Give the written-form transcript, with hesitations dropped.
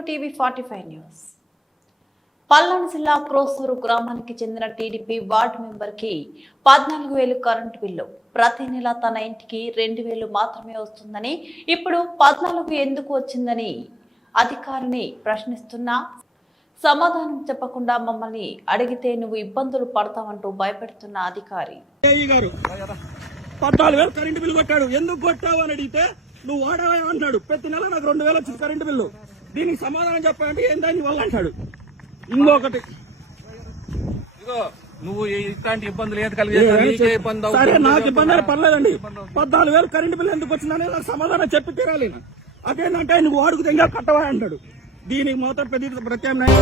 To టీవీ45 news. Palnadu జిల్లా క్రోసూరు గ్రామానికి చెందిన టీడీపీ వార్డు మెంబర్ కి 14,000 కరెంటు బిల్లు. ప్రతి నెల తన ఇంటికి 2,000 మాత్రమే వస్తుందని, ఇప్పుడు 14 ఎందుకు వచ్చిందని అధికారిని ప్రశ్నిస్తున్నా సమాధానం చెప్పకుండా మమ్మల్ని అడిగితే నువ్వు ఇబ్బందులు పడతావంటూ భయపెడుతున్న అధికారి. 14,000 కరెంటు బిల్లు కొట్టాడు. ఎందుకు కొట్టావు అని అడిగితే నువ్వు వాడవే అంటాడు. ప్రతి నెల నాకు 2,000 వచ్చింది కరెంటు బిల్లు. దీనికి సమాధానం చెప్పాలంటే ఏందని వల్ల అంటాడు. ఇంకొకటి నువ్వు ఇట్లాంటి ఇబ్బందులు ఏది కలిగి సరే, నాకు ఇబ్బంది అని పర్లేదండి. 14,000 కరెంటు బిల్లు ఎందుకు వచ్చిందని నాకు సమాధానం చెప్పి తీరాలి. అదేంటంటే నువ్వు వాడుకు తెంగా కట్టవా అంటాడు. దీనికి మాత్రం ప్రత్యామ్నాయం